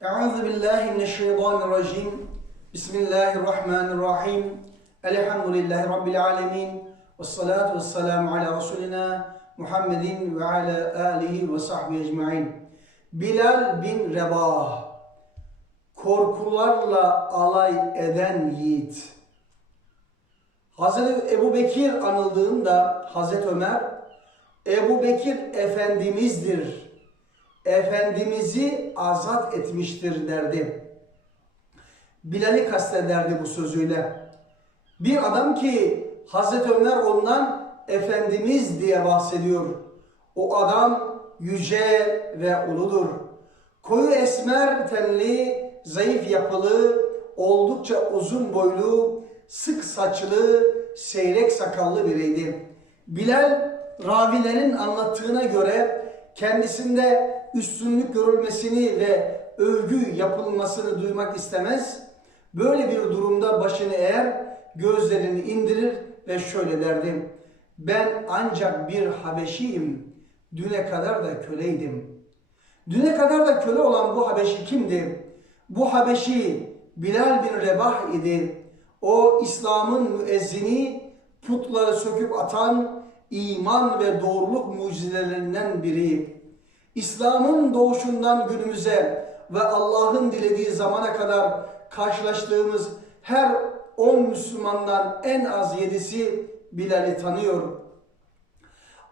Euzu billahi mineşşeytanirracim. Bismillahirrahmanirrahim. Elhamdülillahi rabbil alamin. Ves salatu vesselamu ala rasulina Muhammedin ve ala alihi ve sahbihi ecmaîn. Bilal bin Rebah korkularla alay eden yiğit. Hazreti Ebu Bekir anıldığında Hazreti Ömer Ebu Bekir Efendimiz'dir. Efendimiz'i azat etmiştir derdi. Bilal'i kastederdi bu sözüyle. Bir adam ki Hazreti Ömer ondan Efendimiz diye bahsediyor. O adam yüce ve uludur. Koyu esmer tenli, zayıf yapılı, oldukça uzun boylu, sık saçlı, seyrek sakallı biriydi. Bilal ravilerin anlattığına göre kendisinde üstünlük görülmesini ve övgü yapılmasını duymak istemez. Böyle bir durumda başını eğer, gözlerini indirir ve şöyle derdi. Ben ancak bir Habeşiyim. Düne kadar da köleydim. Düne kadar da köle olan bu Habeşi kimdi? Bu Habeşi Bilal bin Rebah idi. O İslam'ın müezzini, putları söküp atan, iman ve doğruluk mucizelerinden biri. İslam'ın doğuşundan günümüze ve Allah'ın dilediği zamana kadar karşılaştığımız her 10 Müslümandan en az yedisi Bilal'i tanıyor.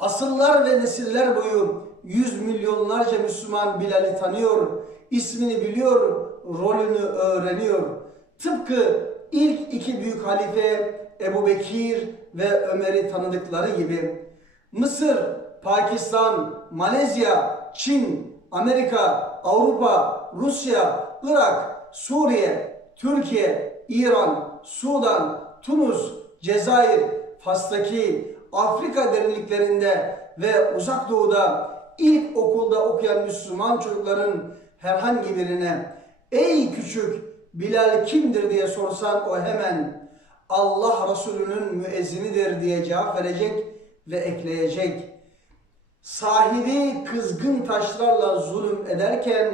Asıllar ve nesiller boyu yüz milyonlarca Müslüman Bilal'i tanıyor, ismini biliyor, rolünü öğreniyor. Tıpkı ilk iki büyük halife Ebu Bekir ve Ömer'i tanıdıkları gibi. Mısır, Pakistan, Malezya, Çin, Amerika, Avrupa, Rusya, Irak, Suriye, Türkiye, İran, Sudan, Tunus, Cezayir, Fas'taki Afrika derinliklerinde ve Uzak Doğu'da ilk okulda okuyan Müslüman çocukların herhangi birine ey küçük Bilal kimdir diye sorsan o hemen Allah Resulü'nün müezzinidir diye cevap verecek ve ekleyecek. Sahibi kızgın taşlarla zulüm ederken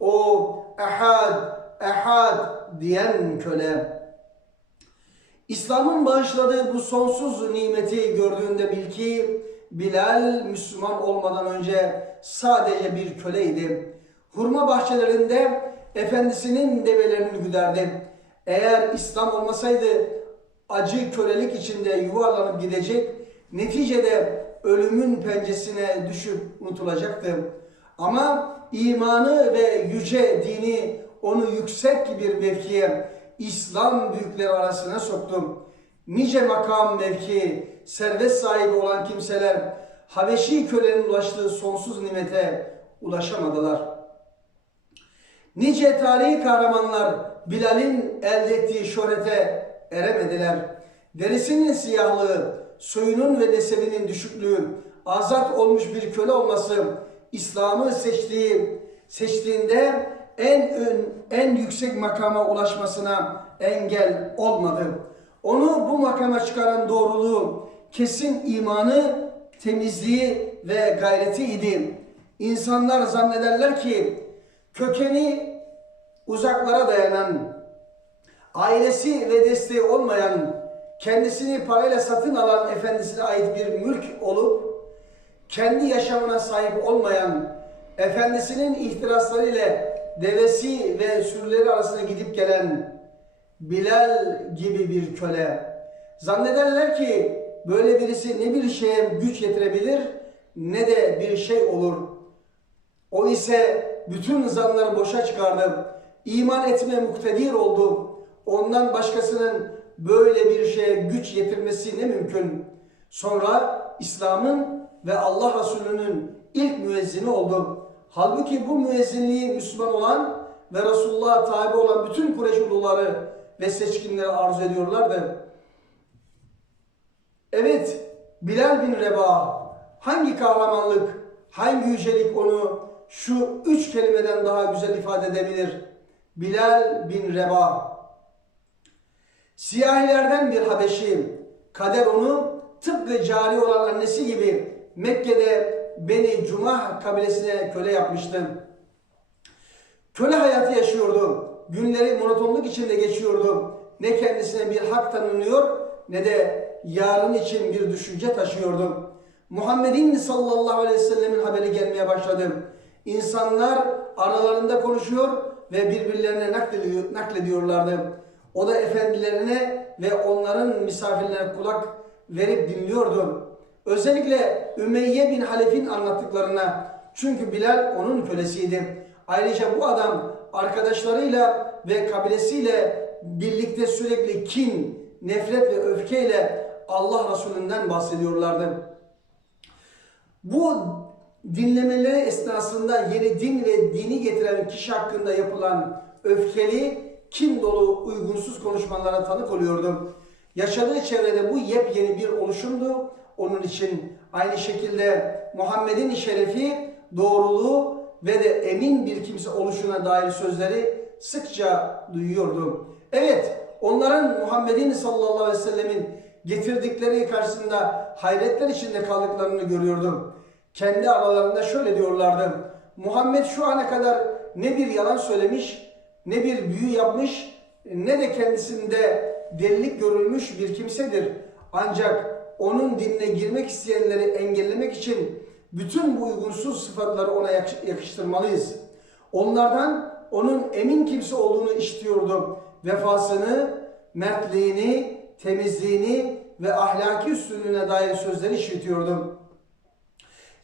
o ehad, ehad diyen köle. İslam'ın bağışladığı bu sonsuz nimeti gördüğünde bil ki Bilal Müslüman olmadan önce sadece bir köleydi. Hurma bahçelerinde efendisinin develerini güderdi. Eğer İslam olmasaydı acı kölelik içinde yuvarlanıp gidecek, neticede ölümün pencesine düşüp unutulacaktı. Ama imanı ve yüce dini onu yüksek bir mevkiye, İslam büyükleri arasına soktu. Nice makam mevki, servet sahibi olan kimseler Habeşi kölenin ulaştığı sonsuz nimete ulaşamadılar. Nice tarihi kahramanlar Bilal'in elde ettiği şöhrete eremediler. Derisinin siyahlığı, soyunun ve nesebinin düşüklüğü, azat olmuş bir köle olması, İslam'ı seçtiği, seçtiğinde en ön, en yüksek makama ulaşmasına engel olmadı. Onu bu makama çıkaran doğruluğu, kesin imanı, temizliği ve gayreti idi. İnsanlar zannederler ki kökeni uzaklara dayanan, ailesi ve desteği olmayan, kendisini parayla satın alan efendisine ait bir mülk olup, kendi yaşamına sahip olmayan, efendisinin ihtirasları ile devesi ve sürüleri arasında gidip gelen Bilal gibi bir köle. Zannederler ki böyle birisi ne bir şeye güç getirebilir ne de bir şey olur. O ise bütün zanları boşa çıkardı. İman etme muktedir oldu. Ondan başkasının böyle bir şeye güç getirmesi ne mümkün. Sonra İslam'ın ve Allah Resulü'nün ilk müezzini oldu. Halbuki bu müezzinliği Müslüman olan ve Resulullah'a tabi olan bütün Kureyş uluları ve seçkinleri arzu ediyorlardı. Evet, Bilal bin Rebah hangi kahramanlık, hangi yücelik onu şu üç kelimeden daha güzel ifade edebilir? Bilal bin Rebah. Siyahilerden bir Habeşi, kader onu tıpkı cari olan annesi gibi Mekke'de Beni Cumah kabilesine köle yapmıştı. Köle hayatı yaşıyordu. Günleri monotonluk içinde geçiyordu. Ne kendisine bir hak tanınıyor ne de yarın için bir düşünce taşıyordu. Muhammed'in sallallahu aleyhi ve sellemin haberi gelmeye başladı. İnsanlar aralarında konuşuyor ve birbirlerine naklediyor, naklediyorlardı. O da efendilerine ve onların misafirlerine kulak verip dinliyordu. Özellikle Ümeyye bin Halef'in anlattıklarına çünkü Bilal onun kölesiydi. Ayrıca bu adam arkadaşlarıyla ve kabilesiyle birlikte sürekli kin, nefret ve öfkeyle Allah Resulü'nden bahsediyorlardı. Bu dinlemeleri esnasında yeni din ve dini getiren kişi hakkında yapılan öfkeli, kin dolu, uygunsuz konuşmalara tanık oluyordum. Yaşadığı çevrede bu yepyeni bir oluşumdu. Onun için aynı şekilde Muhammed'in şerefi, doğruluğu ve de emin bir kimse oluşuna dair sözleri sıkça duyuyordum. Evet, onların Muhammed'in sallallahu aleyhi ve sellemin getirdikleri karşısında hayretler içinde kaldıklarını görüyordum. Kendi aralarında şöyle diyorlardı. Muhammed şu ana kadar ne bir yalan söylemiş, ne bir büyü yapmış, ne de kendisinde delilik görülmüş bir kimsedir. Ancak onun dinine girmek isteyenleri engellemek için bütün bu uygunsuz sıfatları ona yakıştırmalıyız. Onlardan onun emin kimse olduğunu işitiyordu. Vefasını, mertliğini, temizliğini ve ahlaki üstünlüğüne dair sözleri işitiyordum.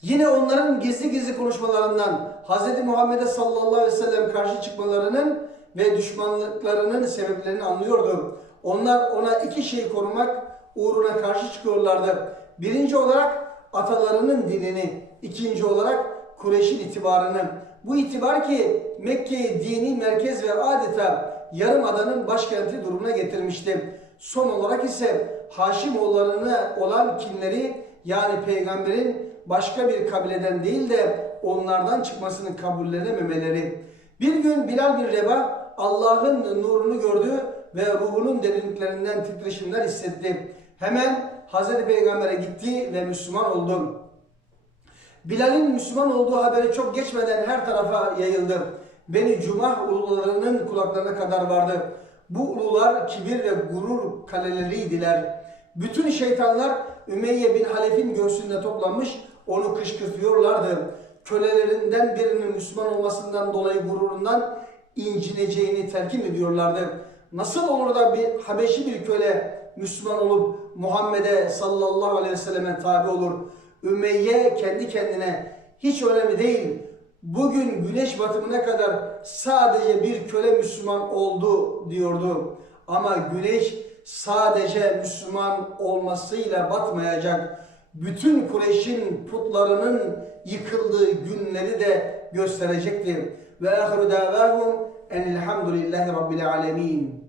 Yine onların gizli gizli konuşmalarından Hz. Muhammed'e sallallahu aleyhi ve sellem karşı çıkmalarının ve düşmanlıklarının sebeplerini anlıyordum. Onlar ona iki şeyi korumak uğruna karşı çıkıyorlardı. Birinci olarak atalarının dinini, ikinci olarak Kureyş'in itibarını. Bu itibar ki Mekke'yi dini merkez ve adeta yarımadanın başkenti durumuna getirmişti. Son olarak ise Haşimoğullarına olan kinleri yani peygamberin başka bir kabileden değil de onlardan çıkmasını kabullenememeleri. Bir gün Bilal bir reba Allah'ın nurunu gördü ve ruhunun derinliklerinden titreşimler hissetti. Hemen Hazreti Peygamber'e gitti ve Müslüman oldu. Bilal'in Müslüman olduğu haberi çok geçmeden her tarafa yayıldı. Beni Cumah ulularının kulaklarına kadar vardı. Bu ulular kibir ve gurur kaleleriydiler. Bütün şeytanlar Ümeyye bin Halef'in göğsünde toplanmış onu kışkırtıyorlardı. Kölelerinden birinin Müslüman olmasından dolayı gururundan incineceğini telkin ediyorlardı. Nasıl olur da bir Habeşi bir köle Müslüman olup Muhammed'e sallallahu aleyhi ve selleme tabi olur? Ümeyye kendi kendine hiç önemli değil. Bugün güneş batımına kadar sadece bir köle Müslüman oldu diyordu. Ama güneş sadece Müslüman olmasıyla batmayacak. Bütün Kureyş'in putlarının yıkıldığı günleri de gösterecektir. Ve ahiru davahum enilhamdülillahi rabbil alemin.